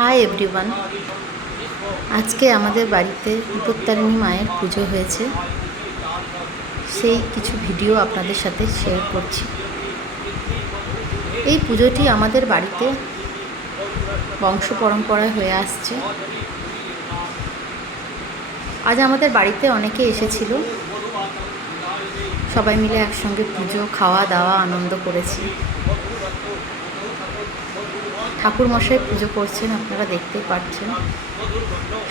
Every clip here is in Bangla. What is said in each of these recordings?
Hi everyone. আজকে আমাদের বাড়িতে বিপত্তারিণী মায়ের পুজো হয়েছে, সেই কিছু ভিডিও আপনাদের সাথে শেয়ার করছি। এই পুজোটি আমাদের বাড়িতে বংশ পরম্পরায় হয়ে আসছে। আজ আমাদের বাড়িতে অনেকে এসেছিল, সবাই মিলে একসঙ্গে পুজো, খাওয়া দাওয়া, আনন্দ করেছি। ঠাকুরমশাই পুজো করছেন, আপনারা দেখতেই পাচ্ছেন।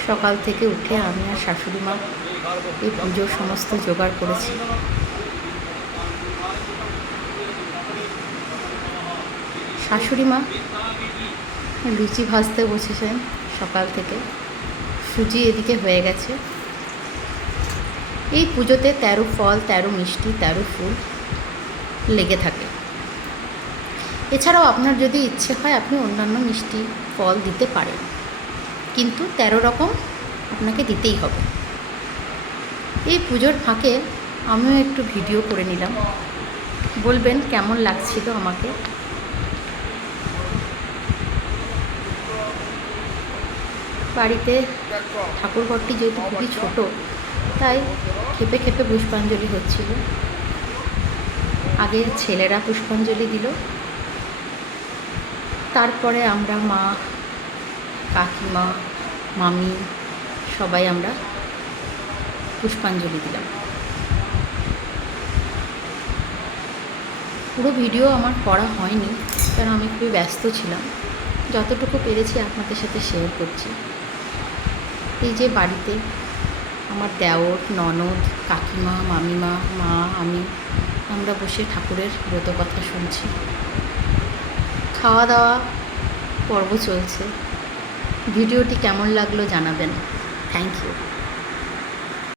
সকাল থেকে উঠে আমি আর শাশুড়ি মা এই পুজোর সমস্ত জোগাড় করেছি। শাশুড়ি মা লুচি ভাজতে বসেছেন সকাল থেকে, সুজি এদিকে হয়ে গেছে। এই পুজোতে 13 ফল, 13 মিষ্টি, 13 ফুল লেগে থাকে। এছাড়াও আপনার যদি ইচ্ছে হয় আপনি অন্যান্য মিষ্টি ফল দিতে পারেন, কিন্তু 13 রকম আপনাকে দিতেই হবে। এই পুজোর ফাঁকে আমিও একটু ভিডিও করে নিলাম, বলবেন কেমন লাগছিল আমাকে। বাড়িতে ঠাকুরঘরটি যেহেতু খুবই ছোট, তাই খেপে খেপে পুষ্পাঞ্জলি হচ্ছিল। আগে ছেলেরা পুষ্পাঞ্জলি দিল, তারপরে আমরা মা, কাকিমা, মামি সবাই আমরা পুষ্পাঞ্জলি দিলাম। পুরো ভিডিও আমার করা হয়নি, কারণ আমি খুবই ব্যস্ত ছিলাম। যতটুকু পেরেছি আপনাদের সাথে শেয়ার করছি। এই যে বাড়িতে আমার দেওর, ননদ, কাকিমা, মামিমা, মা, আমরা বসে ঠাকুরের ব্রত কথা শুনছি। খাওয়া দাওয়া পর্ব চলছে। ভিডিওটি কেমন লাগলো জানাবেন। Thank you.